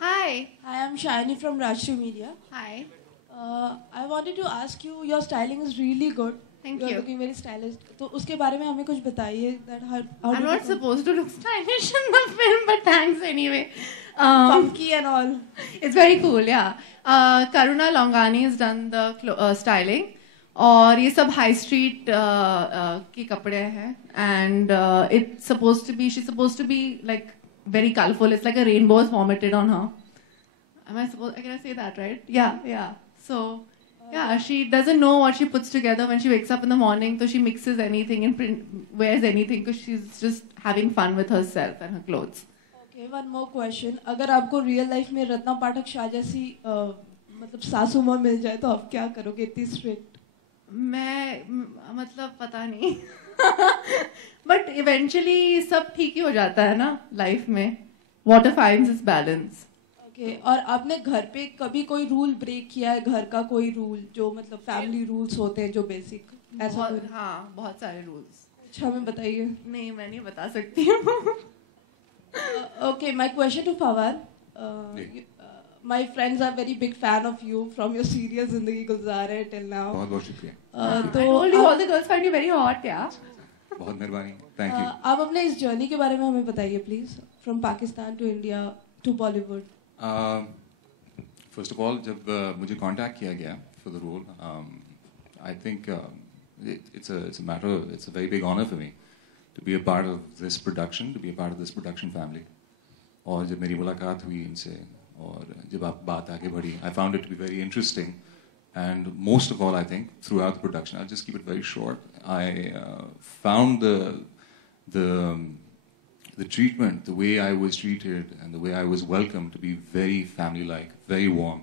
Hi, I am Shani from Rashtriya Media. Hi. I wanted to ask you, your styling is really good. Thank You're you. looking very stylish. तो उसके बारे में हमें कुछ बताइए. That how I'm did not you come- supposed to look stylish in the film, but thanks anyway. funky and all. It's very cool, yeah. Karuna Longani has done the styling. और ये सब हाई स्ट्रीट के कपड़े हैं and it's supposed to be, she's supposed to be like very colorful. It's like a rainbow is vomited on her. Can I say that, right? Yeah. So, yeah, she doesn't know what she puts together when she wakes up in the morning. So she mixes anything and wears anything because she's just having fun with herself and her clothes. Okay, one more question. अगर आपको real life में रत्ना पाठक शाह जैसी मतलब सासू माँ मिल जाए तो आप क्या करोगे इतनी strict? मैं मतलब पता नहीं बट इवेंचुअली सब ठीक ही हो जाता है ना लाइफ में. Water finds its balance. Okay, और आपने घर पे कभी कोई रूल ब्रेक किया है, घर का कोई रूल जो मतलब फैमिली रूल्स होते हैं जो बेसिक ऐसा कोई? हाँ, बहुत सारे रूल्स. अच्छा, हमें बताइए. नहीं, मैं नहीं बता सकती हूँ. Okay, my question to Fawad. My friends are very big fan of you from your serial Zindagi Gulzar Hai till now. बहुत बहुत शुक्रिया. I told you all the girls find you very hot, yeah. बहुत मेहरबानी. Thank you. आप अपने इस journey के बारे में हमें बताइए please. From Pakistan to India to Bollywood. First of all, जब मुझे contact किया गया for the role, I think it's a matter, it's a very big honor for me to be a part of this production, to be a part of this production family. और जब मेरी मुलाकात हुई इनसे और जब आप बात आगे बढ़ी, I found it to be very interesting. And most of all, I think, throughout the production, I'll just keep it very short, I found the treatment, the way I was treated and the way I was welcomed to be very family-like, very warm.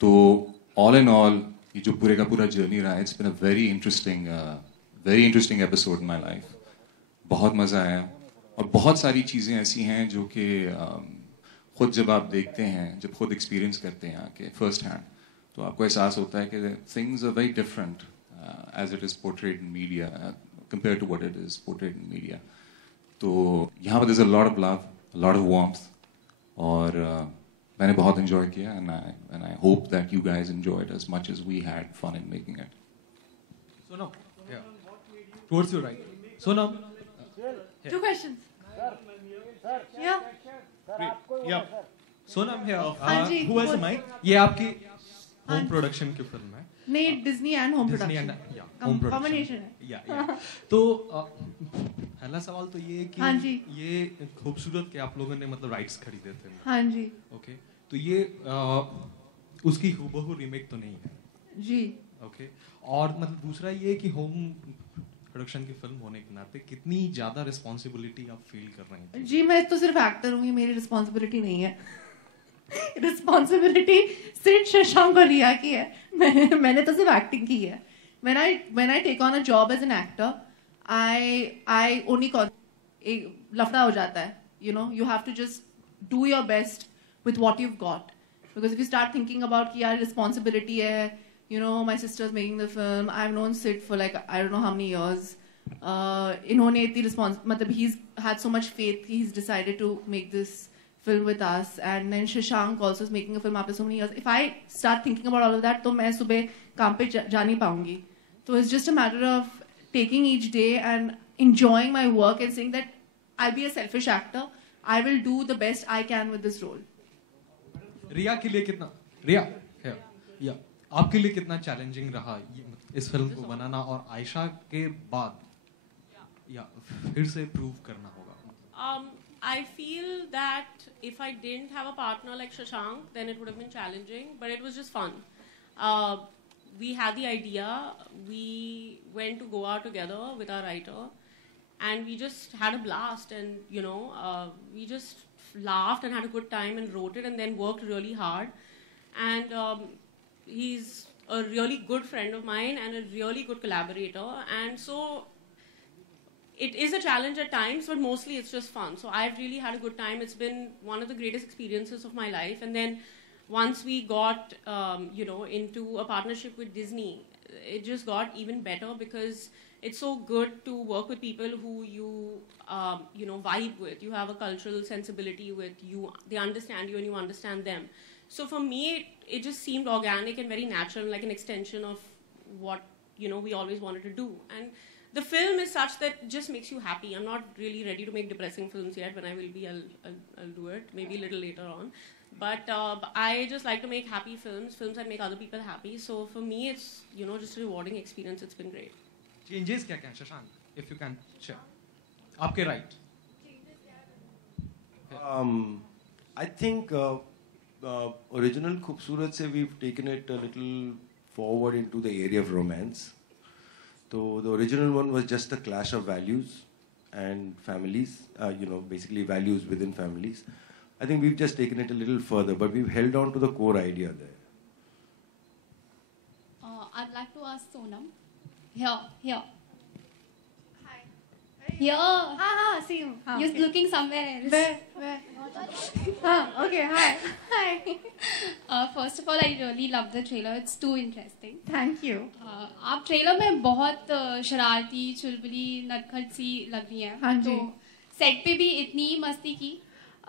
So, all in all, ये जो पूरे का पूरा journey रहा, it's been a very interesting episode in my life. बहुत मज़ा आया और बहुत सारी चीज़ें ऐसी हैं जो कि खुद जब आप देखते हैं, जब खुद experience करते हैं आके first hand, तो आपको एहसास होता है कि things are very different as it is portrayed in media compared to what it is portrayed in media. तो यहाँ पर there's a lot of love, a lot of warmth, और मैंने बहुत enjoy किया and I hope that you guys enjoyed as much as we had fun in making it. So now, yeah, towards your right. So now, Two questions. Yeah. great. Yeah. So now I'm here. हाँ जी, Who has the mic? ये आपकी home production की film है. नहीं, Disney and home Disney production. and yeah, home production. Combination है. Yeah. तो पहला सवाल तो ये है कि हाँ जी. ये खूबसूरत के आप लोगों ने मतलब राइट्स खरीदे थे. हाँ जी. ओके. तो ये उसकी हूबहू रीमेक तो नहीं है. जी. ओके. और मतलब दूसरा ये कि होम प्रोडक्शन की फिल्म होने के नाते कितनी ज्यादा रिस्पॉन्सिबिलिटी आप फील कर रहे हैं? जी, मैं तो सिर्फ एक्टर हूँ, ये मेरी रिस्पॉन्सिबिलिटी नहीं है. रिस्पॉन्सिबिलिटी सिर्फ शशांक को लिया की है. मैंने तो सिर्फ एक्टिंग की है. When I take on a job as an actor, I only लफड़ा हो जाता है. You know, you have to just do your best with what you've got. Because if you start thinking about कि यार responsibility है, you know, my sister's making the film, I've known Sid for like I don't know how many years. इन्होंने इतनी मतलब he's had so much faith, he's decided to make this film with us, and then Shashank also is making a film after so many years. If I start thinking about all of that, तो मैं सुबह काम पे जा नहीं पाऊंगी. So it's just a matter of taking each day and enjoying my work and saying that I'll be a selfish actor. I will do the best I can with this role. रिया के लिए कितना या आपके लिए कितना challenging रहा इस film को बनाना और आयशा के बाद या फिर से प्रूव करना होगा? I feel that if I didn't have a partner like Shashank, then it would have been challenging, but it was just fun. We had the idea, we went to Goa together with our writer, and we just had a blast, and you know, we just laughed and had a good time and wrote it and then worked really hard. And he's a really good friend of mine and a really good collaborator, and so it is a challenge at times, but mostly it's just fun. So I've really had a good time. It's been one of the greatest experiences of my life. And then once we got, you know, into a partnership with Disney, it just got even better because it's so good to work with people who you, you know, vibe with. You have a cultural sensibility with you. They understand you and you understand them. So for me, it just seemed organic and very natural, like an extension of what we always wanted to do. And the film is such that it just makes you happy. I'm not really ready to make depressing films yet. When I will be, I'll do it. Maybe a little later on. But I just like to make happy films that make other people happy. So for me, it's just a rewarding experience. It's been great. Changes क्या क्या Shashank, if you can share. आपके right. I think original Khoobsurat se we've taken it a little forward into the area of romance. So the original one was just a clash of values and families, basically values within families. I think we've just taken it a little further, but we've held on to the core idea there. I'd like to ask Sonam. Here. Hi. Here. See you. You're looking somewhere else. Where? Okay, hi. First of all, I really love the trailer. It's too interesting. Thank you. आप trailer में बहुत शरारती चुलबुली नटखट सी लग रही हैं. हाँ जी. तो सेट पे भी इतनी मस्ती की.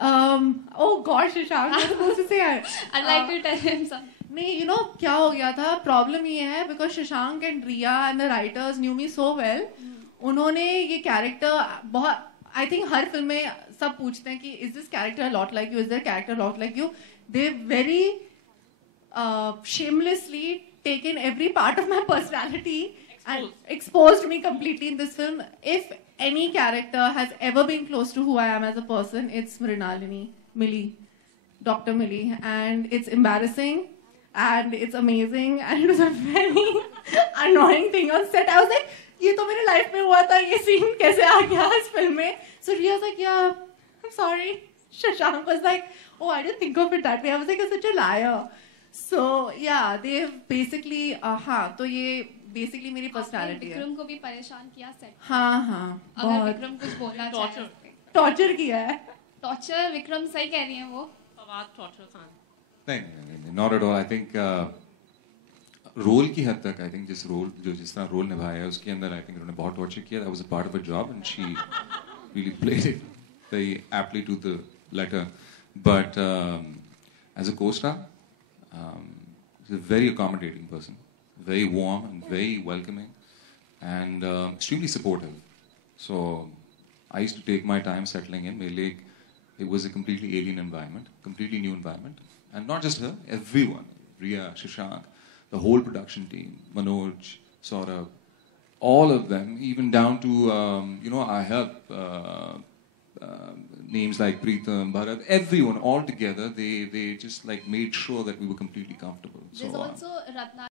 Oh God, Shashank, you're supposed to say it. I'd like to tell him something. नहीं, क्या हो गया था? Problem ये है because Shashank and Riya and the writers knew me so well. उन्होंने ये character बहुत, I think हर फिल्म में सब पूछते हैं कि is this character a lot like you? Is their character a lot like you? They very shamelessly taken every part of my personality and exposed me completely in this film. If any character has ever been close to who I am as a person, it's Mrinalini, Millie, Dr. Millie, and it's embarrassing and it's amazing and it was a very annoying thing on set. I was like, ये तो मेरे life में हुआ था, ये scene कैसे आ गया इस फिल्म में? So Riya was like, yeah, I'm sorry. Shashank was like, oh, I didn't think of it that way. I was like, you're such a liar. So yeah, they've basically, तो ये basically मेरी personality है. विक्रम को भी परेशान किया set. हाँ. अगर विक्रम कुछ बोलना चाहे. Torture किया है. Torture विक्रम सही कह रही हैं वो. Fawad torture Khan. नहीं, not at all. I think role की हद तक I think जिस तरह रोल निभाया है उसके अंदर I think उन्होंने बहुत torture किया. That was a part of her job and she really played it very aptly to the letter. But as a co-star, she's a very accommodating person, very warm and very welcoming, and extremely supportive. So I used to take my time settling in. मेरे लिए it was a completely alien environment, completely new environment, and not just her, everyone, Riya, Shashank, the whole production team, Manoj, Saurabh, all of them, even down to our help. Names like Preetham, Bharat, everyone all together, they just like made sure that we were completely comfortable. There's also Ratna.